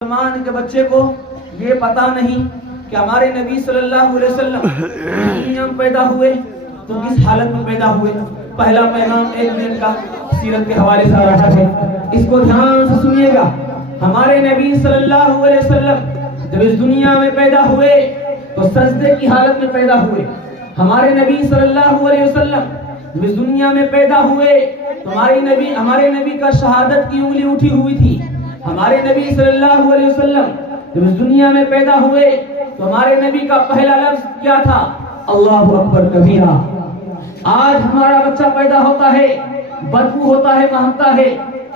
مسلمان کے بچے کو یہ پتا نہیں کہ ہمارے نبی صلی اللہ علیہ وسلم دنیا میں پیدا ہوئے تو کس حالت میں پیدا ہوئے. پہلا پیغام ایک دن کا سیرت کے حوالے سے آ رہا ہے, اس کو دھیان سے سنیے گا. ہمارے نبی صلی اللہ علیہ وسلم جب اس دنیا میں پیدا ہوئے تو سجدے کی حالت میں پیدا ہوئے. ہمارے نبی صلی اللہ علیہ وسلم جب اس دنیا میں پیدا ہوئے تو ہمارے نبی کا شہادت کی انگلی اٹھی ہوئی تھی. ہمارے نبی صلی اللہ علیہ وسلم جب اس دنیا میں پیدا ہوئے تو ہمارے نبی کا پہلا لفظ کیا تھا؟ اللہ اکبر کبیرہ. آج ہمارا بچہ پیدا ہوتا ہے, بدبو ہوتا ہے, مہکتا ہے.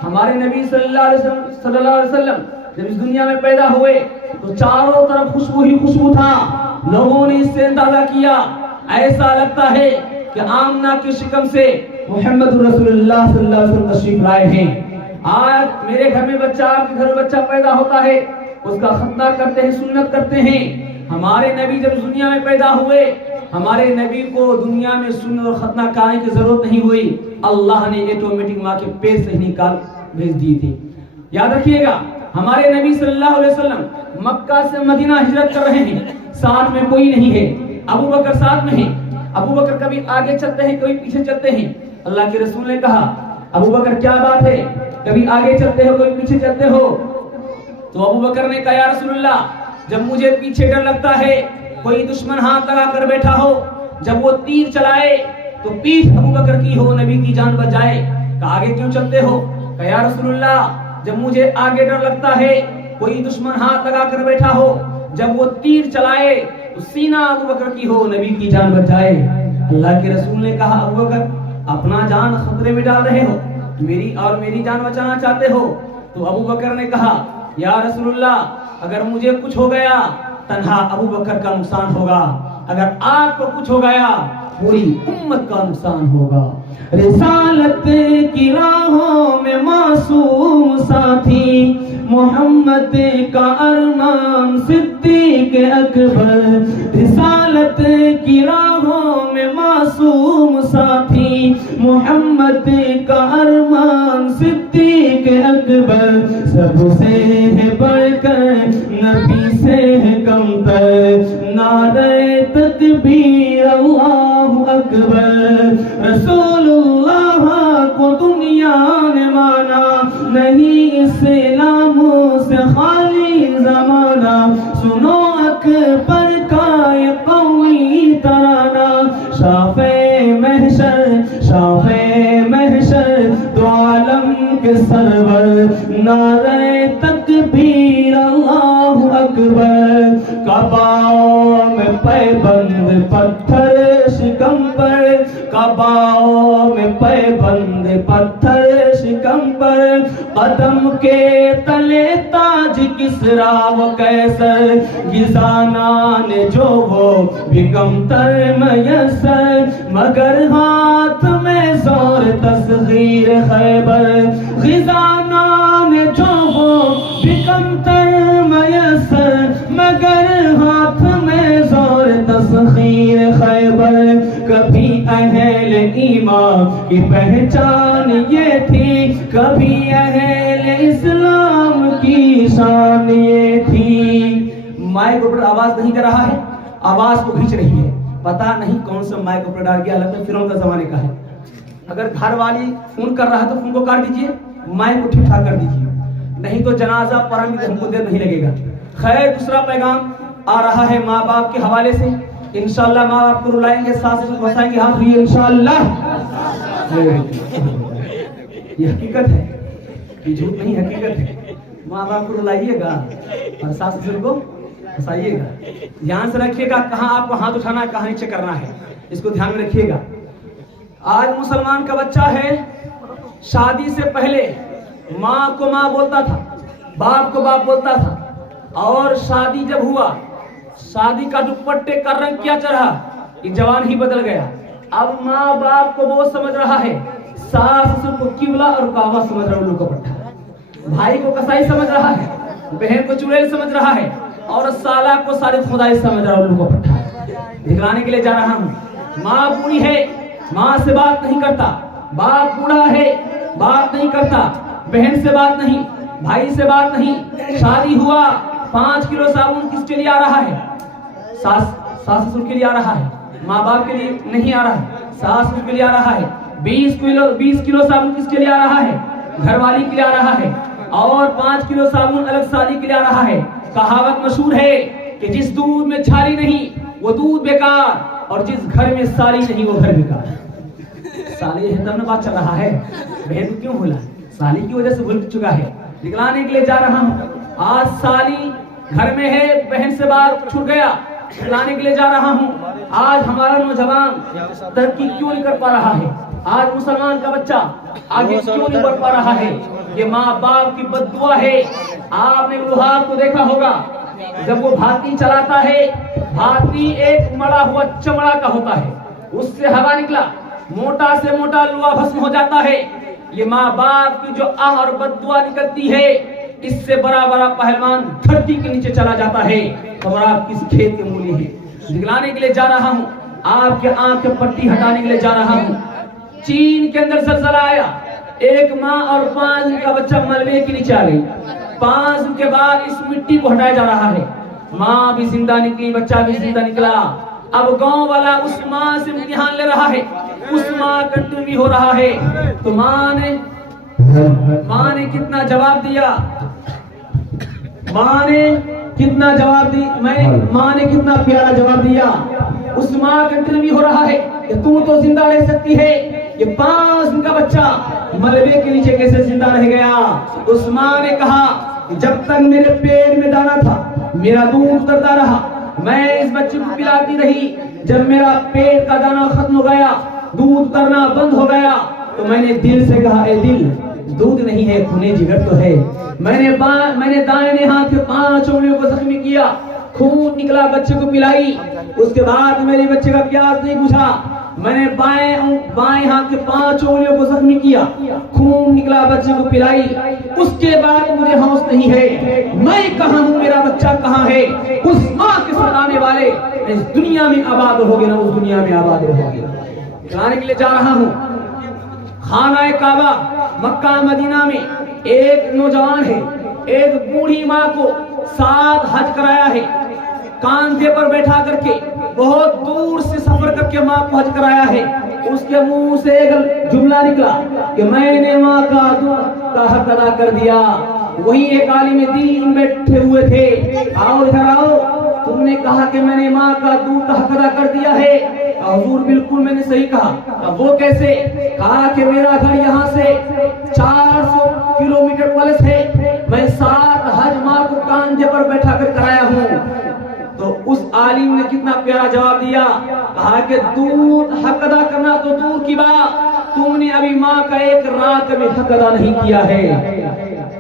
ہمارے نبی صلی اللہ علیہ وسلم جب اس دنیا میں پیدا ہوئے تو چاروں طرف خوشبو ہی خوشبو تھا. لوگوں نے اس سے اندازہ کیا, ایسا لگتا ہے کہ آمنہ کی شکم سے محمد رسول اللہ صلی اللہ علیہ وسلم تشریف لائے ہیں. آج میرے گھر میں بچہ, آپ کے گھر میں بچہ پیدا ہوتا ہے, اس کا ختنہ کرتے ہیں, سنت کرتے ہیں. ہمارے نبی جب دنیا میں پیدا ہوئے, ہمارے نبی کو دنیا میں سنت اور ختنہ کرنے کی ضرورت نہیں ہوئی. اللہ نے آٹومیٹک ماں کے پیٹ سے نکال بھیج دی تھی. یاد رکھیے گا, ہمارے نبی صلی اللہ علیہ وسلم مکہ سے مدینہ ہجرت کر رہے ہیں, ساتھ میں کوئی نہیں ہے. ابو بکر ساتھ میں ہیں. ابو بکر کبھی آگے چلتے ہیں, کبھی پیچھے چلتے ہیں. اللہ کے رسول نے کہا, ابو بکر کیا بات ہے, کبھی آگے چلتے ہو, کبھی پیچھے چلتے ہو؟ تو ابو بکر نے کہا, یا رسول اللہ, جب مجھے پیچھے ڈر لگتا ہے, کوئی دشمن ہاتھ لگا کر بیٹھا ہو, جب وہ تیر چلائے تو پیٹھ ابو بکر کی ہو, نبی کی جان بچ جائے. کہا آگے کیوں چلتے ہو؟ کہا یا رسول اللہ, جب مجھے آگے ڈر لگتا ہے, کوئی دشمن ہاتھ لگا کر بیٹھا ہو, جب وہ تیر چلائے تو سینہ ابو بکر کی ہو, نبی کی جان بچ جائے. اللہ کے رسول نے کہا, ابو بکر اپنا جان خطرے میں ڈال رہے ہو, میری جان بچانا چاہتے ہو؟ تو ابو بکر نے کہا, یا رسول اللہ, اگر مجھے کچھ ہو گیا تنہا ابو بکر کا نقصان ہوگا, اگر آپ کو کچھ ہو گیا پوری امت کا نقصان ہوگا. رسالت کی راہوں میں معصوم ساتھی, محمد کا ارمان صدیق اکبر. رسالت کی راہوں میں معصوم ساتھی, محمد کا ارمان صدیق اکبر. سب سے ہے بڑھ کر, نبی سے ہے کم تر, نعرہ تکبیر اللہ اکبر. رسول اللہ کو دنیا نے مانا نہیں, اسلام سے خالی زمانہ. سنو اکبر کا یہ قوی ترانہ, شاف محشر دو عالم کے سرور, نعرہ تکبیر اللہ اکبر. کعبہ میں پیبند پتھر شکم پر, کعبہ میں پیبند پتھر شکم پر, قدم کے تلے تاج کسرا و قیصر. گزانان جو وہ بھی کم تر میسر, مگر ہاتھ میں زور تصغیر خیبر. گزانان جو وہ بھی کم تر میسر, مگر ہاتھ میں زور تصغیر خیبر. کبھی اہل ایمان کی پہچان یہ تھی, کبھی اہل اسلام کی شان یہ تھی. مائک اوپر آواز نہیں کر رہا ہے, آواز کو کھینچ رہی ہے. پتا نہیں کون سا مائک اوپر ڈال گیا, لگتا ہے فرعون کا زمانے کا ہے. اگر گھر والی فون کر رہا ہے تو فون کو کاٹ دیجئے, مائک کو ٹھیک ٹھاک کر دیجئے, نہیں تو جنازہ پڑھنے میں ہم کو دیر نہیں لگے گا. خیر, دوسرا پیغام آ رہا ہے ماں باپ کے حوالے سے. انشاءاللہ ماں باپ کو رلائیں گے, ساتھ سے بسائیں گے, ہاتھ ہوئیے انشاءاللہ. یہ حقیقت ہے, یہ جھوٹ نہیں, حقیقت ہے. ماں باپ کو رلائیے گا اور ساتھ سے کو بسائیے گا. دھیان سے رکھیے گا کہاں آپ کو ہاتھ اٹھانا ہے, کہاں نیچے کرنا ہے, اس کو دھیان میں رکھیے گا. آج مسلمان کا بچہ ہے, شادی سے پہلے ماں کو ماں بولتا تھا, باپ کو باپ بولتا تھا, اور شادی جب ہوا, شادی کا دوپٹے کا رنگ کیا چڑھا, یہ جوان ہی بدل گیا. اب ماں باپ کو وہ سمجھ رہا ہے, ساس سسر کو قبلہ اور کعبہ سمجھ رہا ہے, الو کا پٹھا. بھائی کو کسائی سمجھ رہا ہے, بہن کو چڑیل سمجھ رہا ہے, اور سالہ کو ساری خدائی سمجھ رہا ہے, الو کا پٹھا. دکھلانے کے لیے جا رہا ہوں, ماں بوڑھی ہے, ماں سے بات نہیں کرتا, باپ بوڑھا ہے, بات نہیں کرتا, بہن سے بات نہیں, بھائی سے بات نہیں. شادی ہوا 5 کلو صابن کس کے لیے آ رہا ہے؟ ساس سسر کے لیے آ رہا ہے, ماں باپ کے لیے نہیں آ رہا ہے, ساس سسر کے لیے آ رہا ہے. 20 کلو صابن کس کے لیے آ رہا ہے؟ گھر والی کے لیے آ رہا ہے. اور 5 کلو صابن الگ شادی کے لیے آ رہا ہے. کہاوت مشہور ہے کہ جس دودھ میں چھالی نہیں وہ دودھ بیکار, اور جس گھر میں سالی نہیں وہ گھر بیکار. سالی ہے تب نہ بات چل رہا ہے. بہن کیوں بولا؟ سالی کی وجہ سے بھول چکا ہے. دکھلانے کے لیے جا رہا ہوں. آج سالی گھر میں ہے, بہن سے بات چھوٹ گیا, دکھلانے کے لیے جا رہا ہوں. آج ہمارا نوجوان ترقی کیوں نہیں کر پا رہا ہے؟ آج مسلمان کا بچہ آگے کیوں نہیں بڑھ پا رہا ہے؟ یہ ماں باپ کی بد دعا ہے. آپ نے لوہار کو دیکھا ہوگا, جب وہ بھاتی چلاتا ہے, بھاتی ایک مڑا ہوا چمڑا کا ہوتا ہے, اس سے ہوا نکلا, موٹا سے موٹا لوہا بھسم ہو جاتا ہے. یہ ماں باپ کی جو آہ اور بد دعا نکلتی ہے, اس سے بڑا بڑا پہلوان دھرتی کے نیچے چلا جاتا ہے. اور آپ کس کھیت کے مولی ہیں؟ دکھلانے کے لیے جا رہا ہوں. آپ کے آنکھ کے پٹی ہٹانے کے لیے جا رہا ہوں. چین کے اندر زلزلہ آیا, ایک ماں اور 5 دن کا بچہ ملبے کے نیچے آ گئی. 5 دن کے بعد اس مٹی کو ہٹایا جا رہا ہے. ماں بھی زندہ نکلی, بچہ بھی زندہ نکلا. اب گاؤں والا اس ماں سے امتحان لے رہا ہے, اس ماں کنٹینیو بھی ہو رہا ہے. تو ماں نے کتنا جواب دیا, ماں نے کتنا جواب دی, ماں نے کتنا پیارا جواب دیا. اس ماں کنٹینیو بھی ہو رہا ہے کہ تو زندہ رہ سکتی ہے, یہ 5 دن کا بچہ ملبے کے نیچے کیسے زندہ رہ گیا؟ اس ماں نے کہا جب تک میرے پیٹ میں دانا تھا میرا دودھ اترتا رہا, میں اس بچے کو پلاتی رہی. جب میرا پیٹ کا دانا ختم ہو گیا, دودھ اترنا بند ہو گیا, تو میں نے دل سے کہا اے دل, دودھ نہیں ہے خون جگر تو ہے. میں نے دائیں ہاتھ کے 5 انگلیوں کو زخمی کیا, خون نکلا, بچے کو پلائی. اس کے بعد میرے بچے کا پیاس نہیں بجھا, میں نے بائیں ہاتھ کے 5 انگلیوں کو زخمی کیا, خون نکلا, بچے کو پلائی. اس کے بعد مجھے ہوش نہیں ہے, میں کہاں ہوں, میرا بچہ کہاں ہے؟ اس ماں کے ستانے والے اس دنیا میں آباد ہو گے نہ اس دنیا میں آباد ہو گے. جانے کے لیے جا رہا ہوں. خانہ کعبہ مکہ مدینہ میں ایک نوجوان ہے, ایک بوڑھی ماں کو 7 حج کرایا ہے, کاندھے پر بیٹھا کر کے بہت دور سے سفر کر کے ماں کو حج کرایا ہے. اس کے منہ سے ایک جملہ نکلا کہ میں نے ماں کا حق ادا کر دیا. وہی ایک عالم دین بیٹھے ہوئے تھے, آؤ ادھر آؤ, تم نے کہا کہ میں نے ماں کا دودھ کا حق ادا کر دیا ہے. حضور بالکل میں نے صحیح کہا. وہ کیسے؟ کہا کہ میرا گھر یہاں سے 400 کلومیٹر پلس ہے, میں 7 حج ماں کو کاندھے پر بیٹھا کر کرایا ہوں. تو اس عالم نے کتنا پیارا جواب دیا, کہا کہ دودھ حق ادا کرنا تو دور کی بات, تم نے ابھی ماں کا ایک رات میں حق ادا نہیں کیا ہے.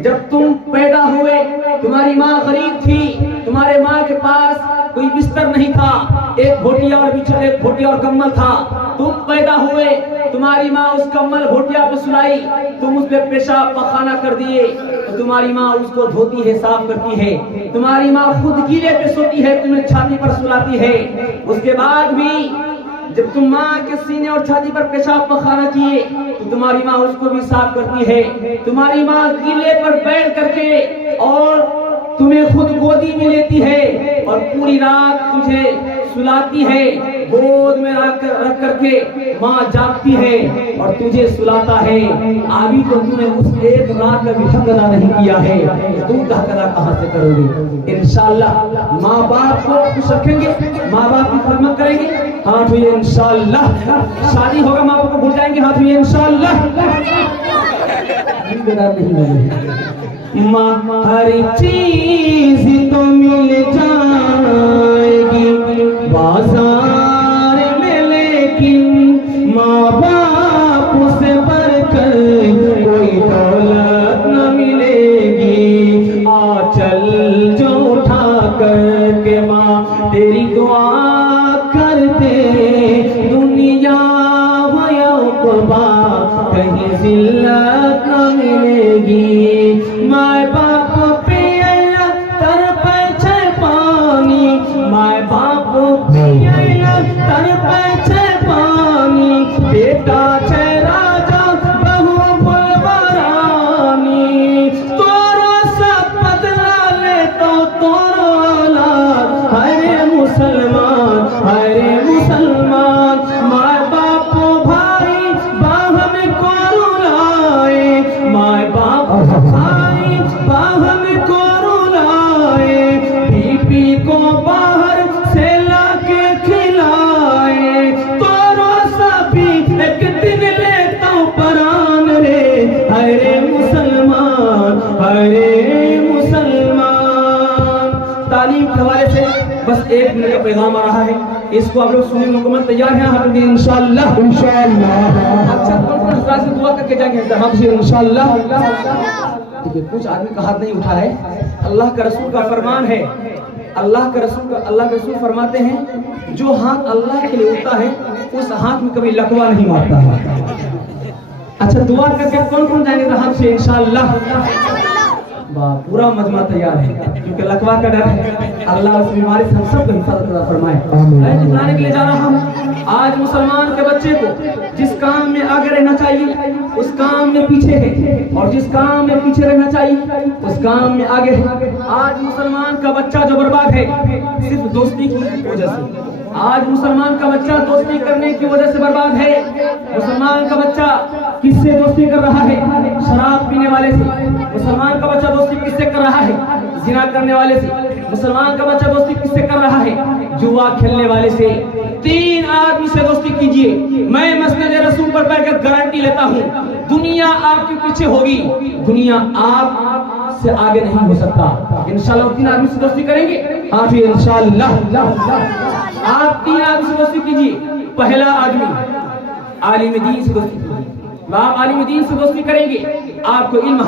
جب تم پیدا ہوئے تمہاری ماں غریب تھی, تمہارے ماں کے پاس کوئی بستر نہیں تھا, ایک بھوٹیا اور کمبل تھا. تم پیدا ہوئے, تمہاری ماں اس کمبل بھوٹیا پہ سلائی, تم اس پہ پیشاب پخانہ کر دیے, تو تمہاری ماں اس کو دھوتی ہے, صاف کرتی ہے. تمہاری ماں خود گیلے پہ سوتی ہے, تمہیں چھاتی پر سلاتی ہے. اس کے بعد بھی جب تم ماں کے سینے اور چھاتی پر پیشاب پخانہ کیے تو تمہاری ماں اس کو بھی صاف کرتی ہے. تمہاری ماں گیلے پر بیٹھ کر کے اور تمہیں خود گودی میں لیتی ہے اور پوری رات تجھے سلاتی ہے. گود میں رکھ کر کے ماں جاگتی ہے اور تجھے سلاتا ہے. ابھی تو تم نے اس ایک رات کا بھی حق ادا نہیں کیا ہے, تم کا حق ادا کہاں سے کرو گے؟ انشاءاللہ ماں باپ کو خوش رکھیں گے, ماں باپ کی خدمت کریں گے. ہاتھ ہوئے انشاءاللہ. شادی ہوگا ماں باپ کو بھول جائیں گے, ہاتھ ہوئے انشاءاللہ. ماں ہر چیز تو مل جائے گی بازار میں, لیکن ماں باپ سے بڑھ کر کوئی دولت نہ ملے گی. چل جو اٹھا کر کے ماں تیری دعا کرتے, دنیا و عقبہ کہیں ذلت نہ ملے گی. ماں باپ پہ اللہ تر پہ پانی, ماں باپ پہ اللہ تر پہ پانی, بیٹا چھ راجا بہو بلورانی, تورا کے حوالے سے بس 1 منٹ کا پیغام آ رہا ہے, اس کو آپ لوگ سننے میں مکمل تیار ہیں حضرت انشاءاللہ. اچھا کون حضرات سے دعا کر کے جائیں گے ہم سے انشاءاللہ. کچھ آدمی کا ہاتھ نہیں اٹھا ہے. اللہ کا رسول کا فرمان ہے, اللہ کا رسول فرماتے ہیں جو ہاتھ اللہ کے لیے اٹھتا ہے اس ہاتھ میں کبھی لقوہ نہیں مارتا ہے. اچھا دعا کر کے کون جائیں گے ہم سے انشاءاللہ. پورا مجمع تیار ہے کیونکہ لقوہ کا ڈر ہے. اللہ اس بیماری سے ہم سب کو حفاظت عطا فرمائے. میں جتلانے کے لیے جا رہا ہوں, آج مسلمان کے بچے کو جس کام میں آگے رہنا چاہیے اس کام میں پیچھے ہے, اور جس کام میں پیچھے رہنا چاہیے اس کام میں آگے ہے. آج مسلمان کا بچہ جو برباد ہے صرف دوستی کی وجہ سے. آج مسلمان کا بچہ دوستی کرنے کی وجہ سے برباد ہے. مسلمان کا بچہ کس سے دوستی کر رہا ہے؟ شراب پینے والے سے. مسلمان کا بچہ دوستی کس سے کر رہا ہے؟ زنا کرنے والے سے. مسلمان کا بچہ دوستی کس سے کر رہا ہے؟ جوا کھیلنے والے سے. 3 آدمی سے دوستی کیجئے, میں مسند رسول پر بیٹھ کر گارنٹی لیتا ہوں دنیا آپ کے پیچھے ہوگی, دنیا آپ سے آگے نہیں ہو سکتا. انشاءاللہ 3 آدمی سے دوستی کریں گے آپ ہی انشاءاللہ. آپ 3 آدمی سے دوستی کیجئے. پہلا آدمی عالم دین سے دوستی کیجئے. آپ عالم دین سے دوستی کریں گے آپ کو علم